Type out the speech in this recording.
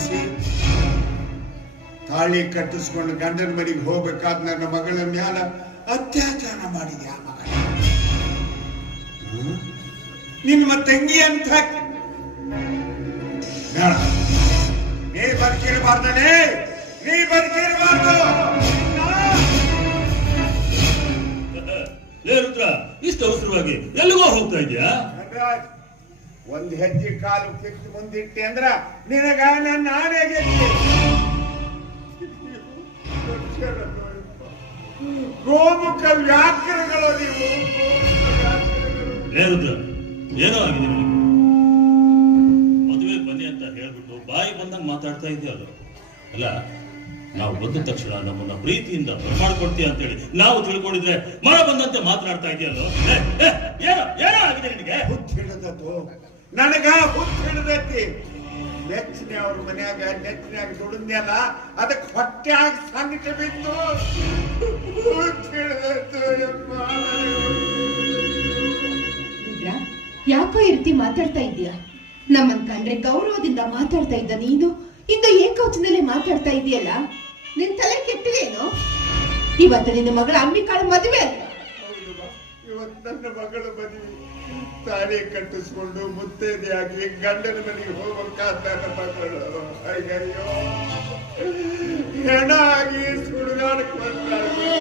ಪ್ರೀತಿಸಿ ತಾಳಿ ಕಟ್ಟಿಸ್ಕೊಂಡು ಗಂಡನ ಮನೆಗೆ ಹೋಗ್ಬೇಕಾದ ನನ್ನ ಮಗಳ ಮ್ಯಾಲ ಅತ್ಯಾಚಾರ ಮಾಡಿದ್ಯಾ ಮಗ? ನಿಮ್ಮ ತಂಗಿ ಅಂತ ನೀ ಬದುಕಿರಬಾರ್ದನೇ, ನೀ ಬದುಕಿರಬಾರ್ದು. ರುದ್ರ, ಇಷ್ಟು ಅವಸರವಾಗಿ ಎಲ್ಲಿಗೋ ಹೋಗ್ತಾ ಇದೆಯಾ? ಒಂದ್ ಹೆಜ್ಜೆ ಕಾಲು ಕಿತ್ತು ಮುಂದಿಟ್ಟೆ ಅಂದ್ರ ನಿನಗ ನನ್ನ ಆನೆಗೆ ಗೋಮುಖ ವ್ಯಾಕರಣಗಳು ನೀವು. ರುದ್ರ, ಏನೋ ಆಗಿದೆ ನಿನಗೆ? ಮದುವೆ ಬನ್ನಿ ಅಂತ ಹೇಳ್ಬಿಟ್ಟು ಬಾಯಿ ಬಂದಂಗೆ ಮಾತಾಡ್ತಾ ಇದೆಯಲ್ಲ. ಅಲ್ಲ, ನಾವು ಬಂದ ತಕ್ಷಣ ನಮ್ಮನ್ನ ಪ್ರೀತಿಯಿಂದ ಮಾಡ್ಕೊಡ್ತೀಯ ಅಂತೇಳಿ ನಾವು ತಿಳ್ಕೊಂಡಿದ್ರೆ ಮರ ಬಂದಂತೆ ಮಾತನಾಡ್ತಾ ಇದೆಯಲ್ಲೋ. ಏನೋ ಏನೋ ಆಗಿದೆ ನಿನಗೆ? ಹುಚ್ಚ ಹಿಡದತ್ತು ನನಗ, ಹುಚ್ಚ ಹಿಡದೈತಿ. ನೆಚ್ಚಿನ ಅವ್ರ ಮನ್ಯಾಗ ನೆಚ್ಚಿನಾಗ ದುಡಿದ್ಯಲ್ಲ, ಅದಕ್ಕೆ ಹೊಟ್ಟೆಯಾಗ ಸಂಕಟ ಬಿತ್ತು. ಹುಚ್ಚ ಹಿಡದತ್ತು. ಯಾಕೋ ಈ ರೀತಿ ಮಾತಾಡ್ತಾ ಇದೀಯಾ? ನಮ್ಮನ್ ಕಂಡ್ರೆ ಗೌರವದಿಂದ ಮಾತಾಡ್ತಾ ಇದ್ದ ನೀನು ಇಂದು ಏಕವಚನದಲ್ಲಿ ಮಾತಾಡ್ತಾ ಇದೆಯಲ್ಲ, ನಿನ್ ತಲೆ ಕೆಟ್ಟಿದೇನು? ಇವತ್ತು ನಿನ್ನ ಮಗಳ ಅಂಬಿಕಾಳ ಮದುವೆ ಅಲ್ಲ? ಇವತ್ತು ನನ್ನ ಮಗಳ ಮದುವೆ. ತಾಳಿ ಕಟ್ಟಿಸ್ಕೊಂಡು ಮುತ್ತೈದೆಯಾಗಿ ಗಂಡನ ಮನೆಗೆ ಹೋಗ್ಬೇಕಾದ ನನ್ನ ಮಗಳು ಅಯ್ಯಯ್ಯೋ ಹೆಣ ಆಗಿ ಸುಡುಗಾಡಕ್ಕೆ ಬರ್ತಾಳೆ.